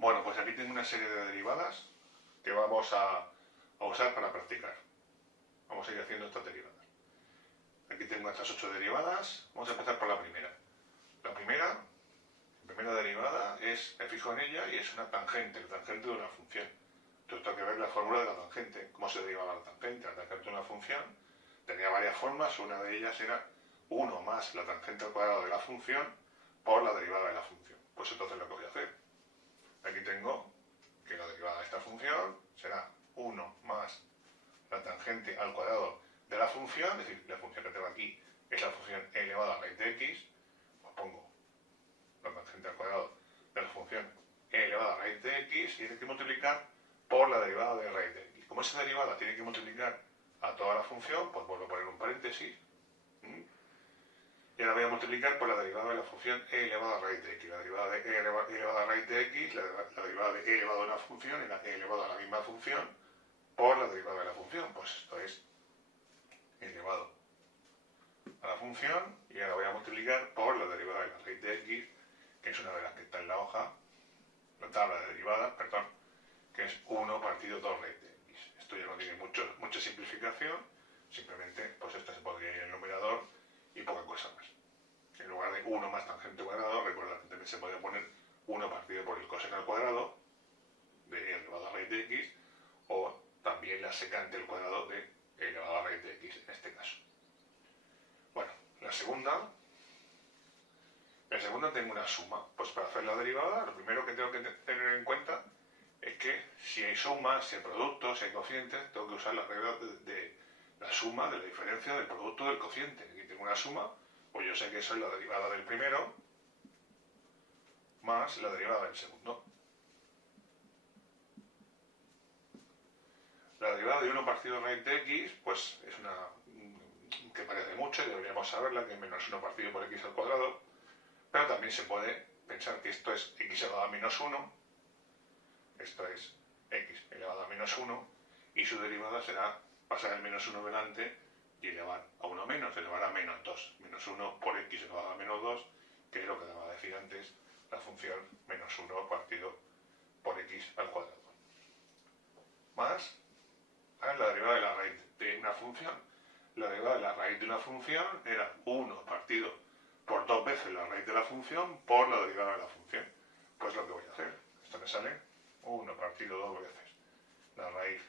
Bueno, pues aquí tengo una serie de derivadas que vamos a usar para practicar. Vamos a ir haciendo estas derivadas. Aquí tengo estas 8 derivadas. Vamos a empezar por la primera. La primera derivada es, me fijo en ella y es una tangente, la tangente de una función. Entonces tengo que ver la fórmula de la tangente, cómo se derivaba la tangente. La tangente de una función tenía varias formas, una de ellas era 1 más la tangente al cuadrado de la función por la derivada de la función. Pues entonces lo que voy a hacer, aquí tengo que la derivada de esta función será 1 más la tangente al cuadrado de la función, es decir, la función que tengo aquí es la función e elevado a raíz de x, pues pongo la tangente al cuadrado de la función e elevado a raíz de x y tiene que multiplicar por la derivada de raíz de x. Como esa derivada tiene que multiplicar a toda la función, pues vuelvo a poner un paréntesis. Y ahora voy a multiplicar por la derivada de la función e elevado a raíz de x. La derivada de e elevado a raíz de x, la derivada de e elevado a una función era e elevado a la misma función por la derivada de la función. Pues esto es elevado a la función y ahora voy a multiplicar por la derivada de la raíz de x, que es una de las que está en la hoja, la tabla de derivadas, perdón, que es 1 partido 2 raíz de x. Esto ya no tiene mucha simplificación, simplemente pues esta se podría ir en el numerador y poca cosa más. En lugar de 1 más tangente cuadrado, recuerda que también se puede poner 1 partido por el coseno al cuadrado de e elevado a raíz de x, o también la secante al cuadrado de e elevado a raíz de x en este caso. Bueno, la segunda tengo una suma. Pues para hacer la derivada, lo primero que tengo que tener en cuenta es que si hay sumas, si hay productos, si hay cocientes, tengo que usar la regla de la suma de la diferencia del producto del cociente. Aquí tengo una suma, pues yo sé que eso es la derivada del primero más la derivada del segundo. La derivada de 1 partido raíz de x, pues es una que parece mucho, deberíamos saberla, que es menos 1 partido por x al cuadrado, pero también se puede pensar que esto es x elevado a menos 1, esto es x elevado a menos 1, y su derivada será pasar el menos 1 delante y elevar a 1 menos, elevar a menos 2. Menos 1 por x elevado a menos 2, que es lo que acaba de decir antes, la función menos 1 partido por x al cuadrado. Más la derivada de la raíz de una función. La derivada de la raíz de una función era 1 partido por 2 veces la raíz de la función por la derivada de la función. Pues lo que voy a hacer, esto me sale 1 partido 2 veces la raíz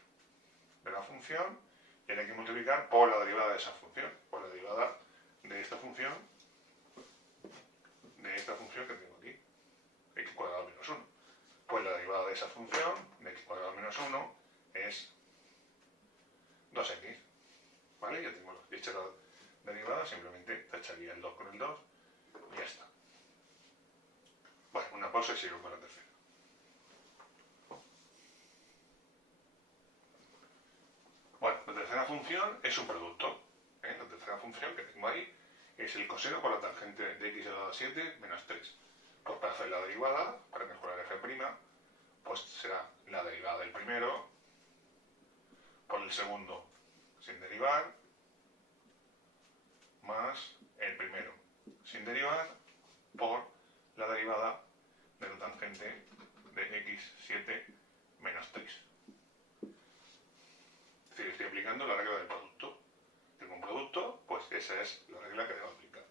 de la función y hay que multiplicar por la derivada de esa función, por la derivada de esta función que tengo aquí, x cuadrado menos 1. Pues la derivada de esa función, de x cuadrado menos 1, es 2x. ¿Vale? Ya tengo hecha la derivada, simplemente tacharía el 2 con el 2 y ya está. Bueno, una pausa y sigo con la tercera. Bueno, la tercera función es un producto. La tercera función que tengo ahí es el coseno por la tangente de x elevado a 7 menos 3. Pues para hacer la derivada, para mejorar f', pues será la derivada del primero por el segundo sin derivar, más el primero sin derivar por la derivada de la tangente de x7 menos 3. Es decir, estoy aplicando la regla del producto. Tengo un producto, pues esa es la regla que debo aplicar.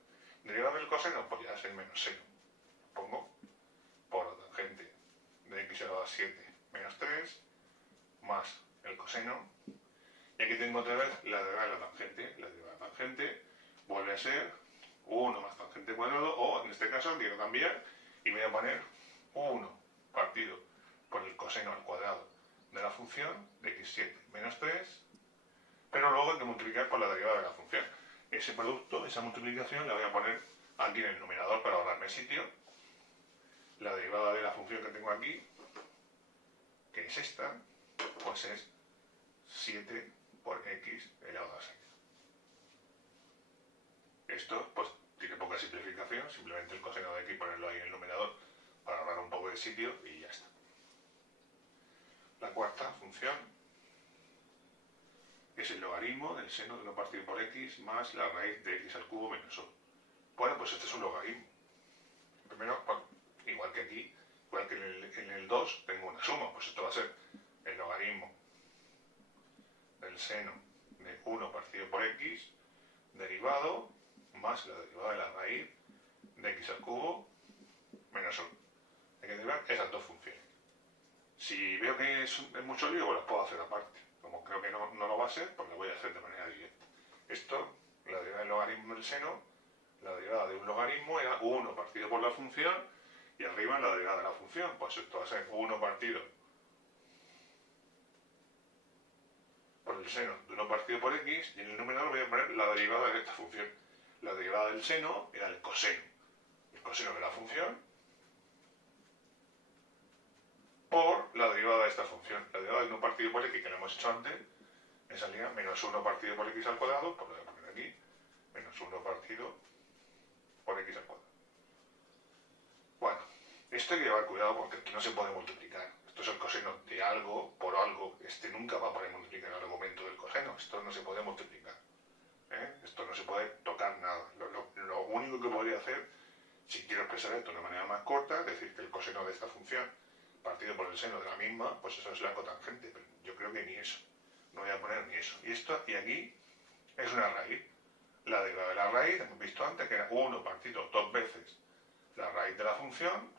Derivada del coseno, pues ya es el menos seno. Pongo por la tangente de x elevado a 7 menos 3 más el coseno. Y aquí tengo otra vez la derivada de la tangente. La derivada de la tangente vuelve a ser 1 más tangente cuadrado, o en este caso quiero cambiar y voy a poner 1 partido por el coseno al cuadrado de la función de x7 menos 3, pero luego hay que multiplicar por la derivada de la función. Ese producto, esa multiplicación, la voy a poner aquí en el numerador para ahorrarme sitio. La derivada de la función que tengo aquí, que es esta, pues es 7 por x elevado a 6. Esto pues tiene poca simplificación, simplemente el coseno de x ponerlo ahí en el numerador para ahorrar un poco de sitio y ya está. La cuarta función es el logaritmo del seno de 1 partido por x más la raíz de x al cubo menos 1. Bueno, pues este es un logaritmo. Primero, igual que aquí, igual que en el 2 tengo una suma, pues esto va a ser el logaritmo del seno de 1 partido por x derivado más la derivada de la raíz de x al cubo menos 1. Hay que derivar esas dos funciones. Si veo que es mucho lío, pues las puedo hacer aparte. Como creo que no lo va a ser, pues lo voy a hacer de manera directa. Esto, la derivada del logaritmo del seno, la derivada de un logaritmo era 1 partido por la función y arriba la derivada de la función. Pues esto va a ser 1 partido por el seno de 1 partido por x y en el numerador voy a poner la derivada de esta función. La derivada del seno era el coseno de la función por la derivada de esta función. La derivada de 1 partido por x que lo hemos hecho antes me salía menos 1 partido por x al cuadrado, pues lo voy a poner aquí, menos 1 partido por x al cuadrado. Bueno, esto hay que llevar cuidado porque aquí no se puede multiplicar. Esto es el coseno de algo por algo. Nunca va a poder multiplicar el argumento del coseno. Esto no se puede multiplicar. Esto no se puede tocar nada. Lo único que podría hacer, si quiero expresar esto de una manera más corta, es decir que el coseno de esta función partido por el seno de la misma, pues eso es la cotangente. Pero yo creo que ni eso. No voy a poner ni eso. Y aquí es una raíz. La derivada de la raíz, hemos visto antes que era 1 partido 2 veces la raíz de la función,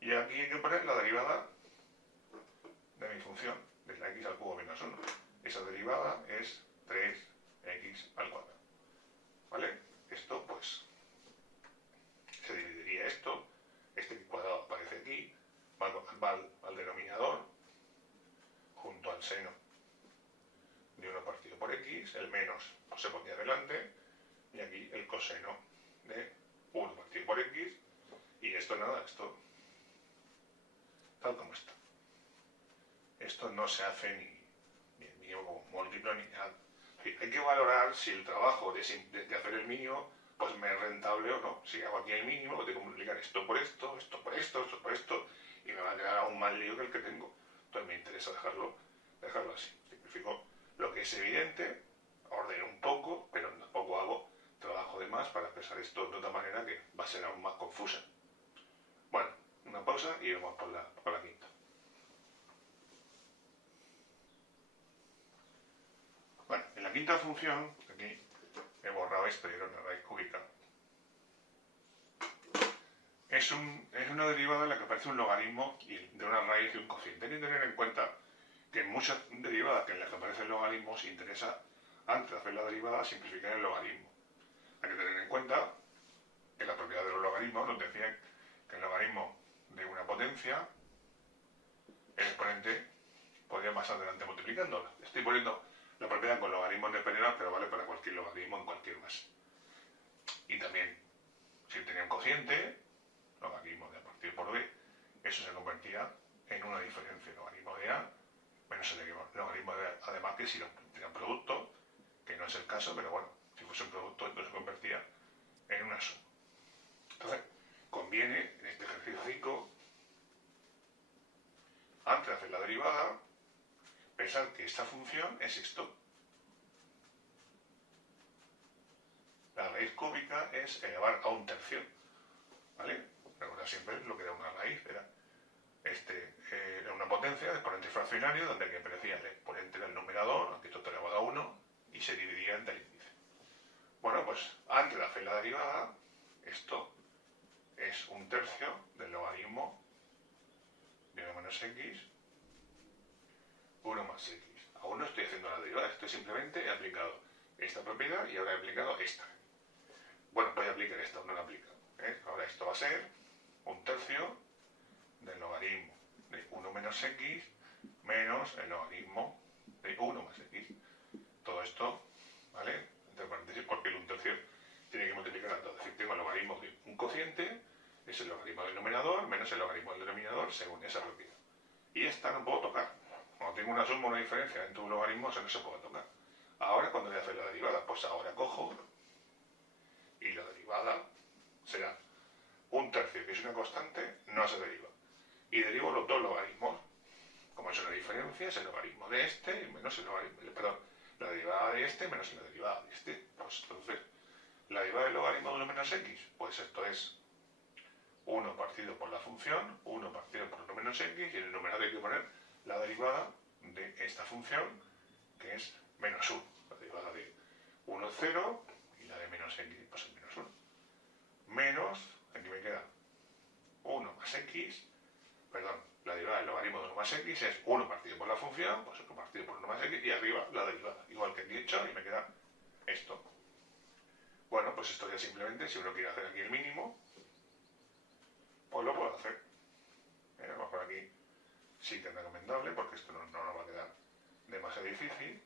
y aquí hay que poner la derivada de mi función, de la x al cubo menos 1. Esa derivada es 3x al cuadrado. ¿Vale? Esto pues se dividiría esto, este cuadrado aparece aquí, va al denominador junto al seno de 1 partido por x, el menos pues, se pondría delante, y aquí el coseno de 1 partido por x, y esto nada, esto tal como está. Esto no se hace ni el mínimo múltiplo ni nada. Hay que valorar si el trabajo de hacer el mínimo pues me es rentable o no. Si hago aquí el mínimo, tengo que multiplicar esto por esto, esto por esto, esto por esto, y me va a quedar aún más lío que el que tengo. Entonces me interesa dejarlo así. Simplifico lo que es evidente, ordeno un poco, pero tampoco hago trabajo de más para expresar esto de otra manera que va a ser aún más confusa. Bueno, una pausa y vamos por la quinta. Bueno, en la quinta función, aquí he borrado esto y era una raíz cúbica. Es una derivada en la que aparece un logaritmo de una raíz y un cociente. Hay que tener en cuenta que en muchas derivadas en las que aparece el logaritmo se interesa, antes de hacer la derivada, simplificar el logaritmo. Hay que tener en cuenta que la propiedad de los logaritmos nos decía que el logaritmo de una potencia, el exponente podría pasar adelante multiplicándola. Estoy poniendo la propiedad con logaritmos de penal, pero vale para cualquier logaritmo en cualquier base. Y también, si tenía un cociente, logaritmo de a partir por b, eso se convertía en una diferencia, logaritmo de a menos el logaritmo de a, además que si lo tenía un producto, que no es el caso, pero bueno, si fuese un producto, entonces se convertía en una suma. Entonces, conviene, en este ejercicio 5, antes de hacer la derivada, pensar que esta función es esto. La raíz cúbica es elevar a un tercio. ¿Vale? Recuerda siempre lo que era una raíz. Era una potencia de exponente fraccionario donde el que aparecía el exponente del numerador, aquí esto elevado a 1, y se dividía entre el índice. Bueno, pues antes de hacer la derivada, esto es un tercio del logaritmo de 1 menos x, 1 más x. Aún no estoy haciendo la derivada, estoy simplemente he aplicado esta propiedad y ahora he aplicado esta. Bueno, voy a aplicar esta, no la he aplicado. Ahora esto va a ser un tercio del logaritmo de 1 menos x menos el logaritmo de 1 más x. Todo esto, ¿vale? Entre paréntesis, porque el un tercio tiene que multiplicar a todo. Es decir, tengo el logaritmo de un cociente, es el logaritmo del numerador menos el logaritmo del denominador según esa propiedad. Y esta no puedo tocar. Cuando tengo una suma o una diferencia entre un logaritmo, eso no se puede tocar. Ahora, cuando voy a hacer la derivada, pues ahora cojo y la derivada será un tercio, que es una constante, no se deriva. Y derivo los dos logaritmos. Como es una diferencia, es el logaritmo de este menos el logaritmo, perdón, la derivada de este menos la derivada de este. Pues entonces, la derivada del logaritmo de 1 menos x, pues esto es 1 partido por la función, 1 partido por 1 menos x, y en el numerador hay que poner la derivada de esta función, que es menos 1. La derivada de 1, 0, y la de menos x, pues es menos 1. Menos, aquí me queda 1 más x, perdón, la derivada del logaritmo de 1 más x es 1 partido por la función, pues 1 partido por 1 más x, y arriba la derivada, igual que aquí he hecho, y me queda esto. Bueno, pues esto ya simplemente, si uno quiere hacer aquí el mínimo, pues lo puedo hacer. A lo mejor aquí sí que es recomendable, porque esto no nos va a quedar demasiado difícil.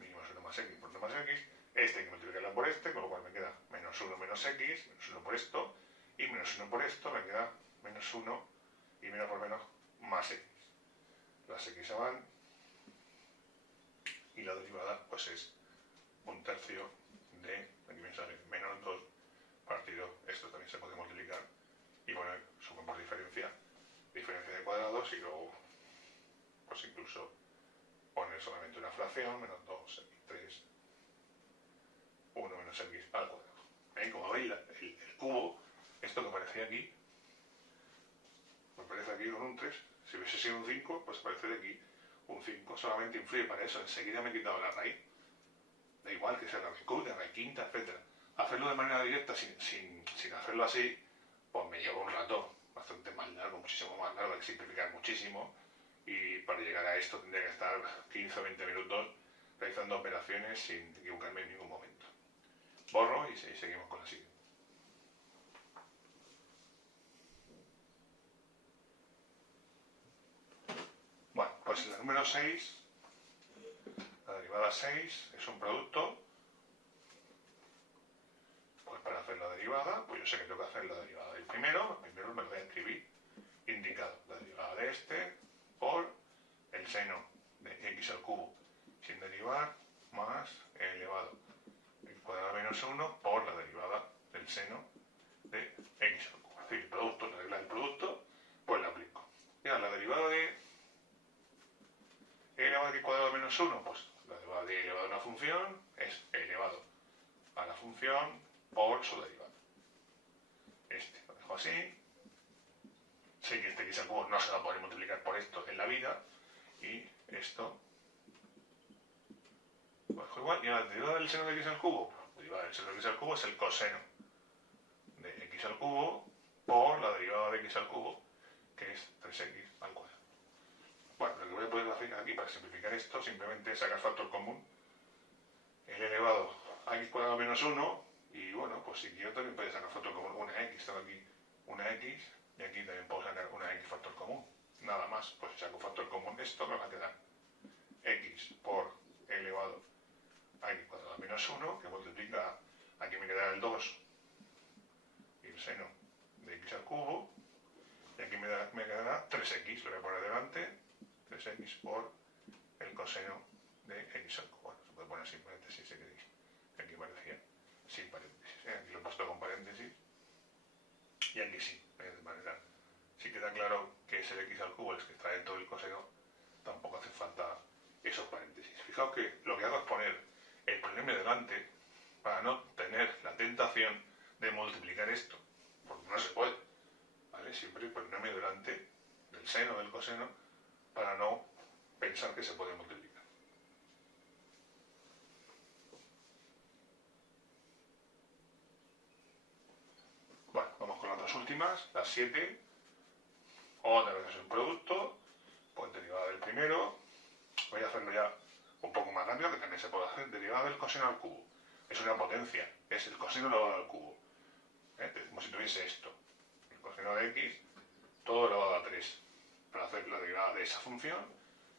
Mínimo es 1 más x por 1 más x. Este hay que multiplicarlo por este, con lo cual me queda menos 1 menos x, menos 1 por esto, y menos 1 por esto, me queda menos 1 y menos por menos más x. Las x se van, y la derivada pues es 1/3 de, aquí me sale menos 2 partido, esto también se puede multiplicar y poner suma por diferencia de cuadrados, y luego pues incluso poner solamente una fracción, menos 2, x, 3, 1 menos x al cuadrado. Como veis, el cubo, esto que aparecía aquí, me aparece aquí con un 3, si hubiese sido un 5, pues aparece de aquí un 5, solamente influye para eso, enseguida me he quitado la raíz. Da igual que sea la raíz cuarta, la raíz quinta, etc. Hacerlo de manera directa sin hacerlo así, pues me lleva un rato bastante más largo, muchísimo más largo, hay que simplificar muchísimo, y para llegar a esto tendría que estar 15 o 20 minutos realizando operaciones sin equivocarme en ningún momento. Borro y seguimos con la siguiente. Bueno, pues la número 6, la derivada 6 es un producto. Pues para hacer la derivada, pues yo sé que tengo que hacer la derivada del primero me lo voy a escribir indicado, la derivada de este por el seno de x al cubo sin derivar más e elevado el cuadrado menos 1 por la derivada del seno de x al cubo. Es decir, el producto, la regla del producto, pues la aplico. Ya, la derivada de e elevado a x cuadrado menos 1, pues la derivada de e elevado a una función es e elevado a la función por su derivada. Este lo dejo así. Sé que este x al cubo no se va a poder multiplicar por esto en la vida, y esto lo dejo igual. Y la derivada del seno de x al cubo, la derivada del seno de x al cubo es el coseno de x al cubo por la derivada de x al cubo, que es 3x al cuadrado. Bueno, lo que voy a poder hacer aquí para simplificar esto simplemente es sacar factor común, el elevado a x cuadrado menos 1, y bueno, pues si quiero también puedo sacar factor común una x, tengo aquí una x, y aquí también puedo sacar una x factor común. Nada más, pues si saco factor común esto, me va a quedar x por elevado a x cuadrado menos 1, que multiplica, aquí me quedará el 2 y el seno de x al cubo, y aquí me quedará 3x, lo voy a poner delante, 3x por el coseno de x al cubo. Bueno, se puede poner sin paréntesis si queréis, que aquí parecía sin paréntesis. Aquí lo he puesto con paréntesis, y aquí sí, de manera, si queda claro que es el x al cubo el que está dentro del coseno, tampoco hace falta esos paréntesis. Fijaos que lo que hago es poner el polinomio delante para no tener la tentación de multiplicar esto, porque no se puede, ¿vale? Siempre el polinomio delante del seno, del coseno, para no pensar que se puede multiplicar. Bueno, vamos con las dos últimas, las 7. Otra vez es un producto, pues derivada del primero. Voy a hacerlo ya un poco más rápido, que también se puede hacer. Derivada del coseno al cubo. Es una potencia, es el coseno elevado al cubo. Como si tuviese esto. El coseno de x, todo elevado a 3. Para hacer la derivada de esa función,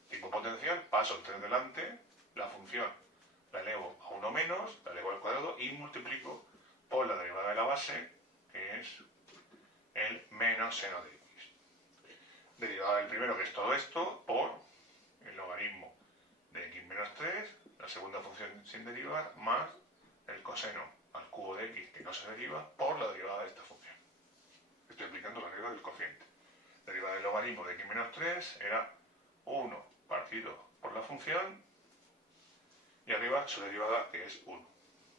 tipo potencial, paso el 3 delante, la función la elevo a 1 menos, la elevo al cuadrado y multiplico por la derivada de la base, que es el menos seno de x. Derivada del primero, que es todo esto, por el logaritmo de x menos 3, la segunda función sin derivar, más el coseno al cubo de x, que no se deriva, por la derivada de esta función. Estoy aplicando la regla del cociente. Derivada del logaritmo de x menos 3 era 1 partido por la función, y arriba su derivada, que es 1.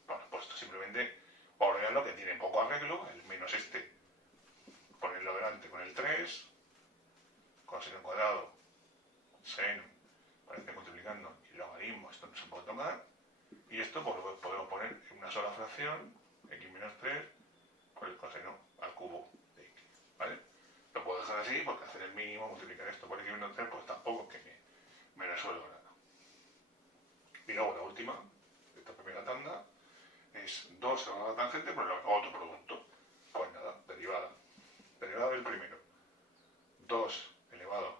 Bueno, pues esto simplemente ordenarlo, que tiene poco arreglo, el menos este, ponerlo 3, coseno cuadrado, seno, parece multiplicando, y logaritmo, esto no se puede tomar, y esto pues lo podemos poner en una sola fracción, x menos 3, por el coseno al cubo de x, ¿vale? Lo puedo dejar así porque hacer el mínimo, multiplicar esto por x menos 3, pues tampoco es que me resuelva nada. Y luego la última, esta primera tanda, es 2 elevado a la tangente por el otro producto. Pues nada, derivada. Derivada del primero. 2 elevado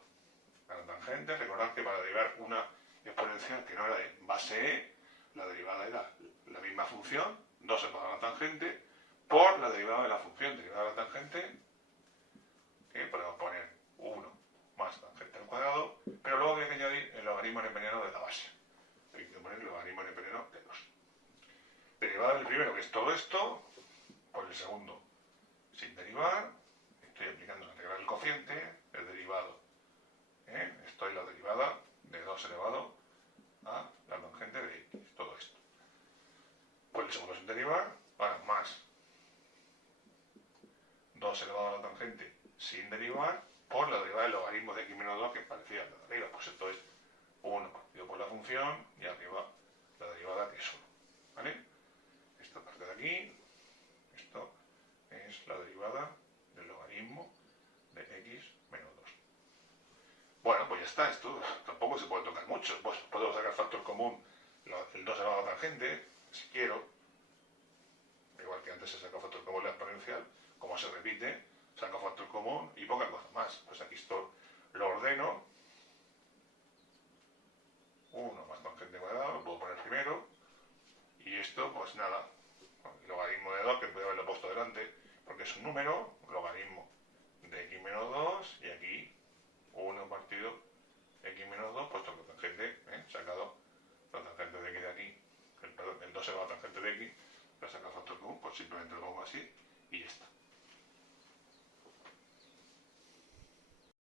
a la tangente. Recordad que para derivar una exponencial que no era de base e, la derivada era la misma función, 2 elevado a la tangente, por la derivada de la función derivada de la tangente, que podemos poner 1 más tangente al cuadrado, pero luego hay que añadir el logaritmo neperiano de la base. Hay que poner el logaritmo neperiano de 2. Derivada del primero, que es todo esto, por el segundo, sin derivar, estoy aplicando la integral del cociente, el derivado. Esto es la derivada de 2 elevado a la tangente de x, todo esto. Pues el segundo sin derivar, ahora más 2 elevado a la tangente sin derivar, por la derivada del logaritmo de x menos 2, que es parecida a la de arriba. Pues esto es 1 partido por la función, y arriba la derivada, que es 1. ¿Vale? Esta parte de aquí, esto es la derivada del logaritmo de x menos 2. Bueno, pues ya está, esto tampoco se puede tocar mucho. Pues puedo sacar factor común, el 2 elevado a la tangente, si quiero, igual que antes se sacó factor común la exponencial, como se repite, saco factor común y poca cosa más. Pues aquí esto lo ordeno, 1 más tangente cuadrado, lo puedo poner primero, y esto pues nada, el logaritmo de 2, que puede haberlo puesto delante, porque es un número, logaritmo de x menos 2, y aquí 1 partido x menos 2, puesto que la tangente, sacado la tangente de x de aquí, el 2 elevado a la tangente de x, la saca factor común, pues simplemente lo pongo así, y ya está.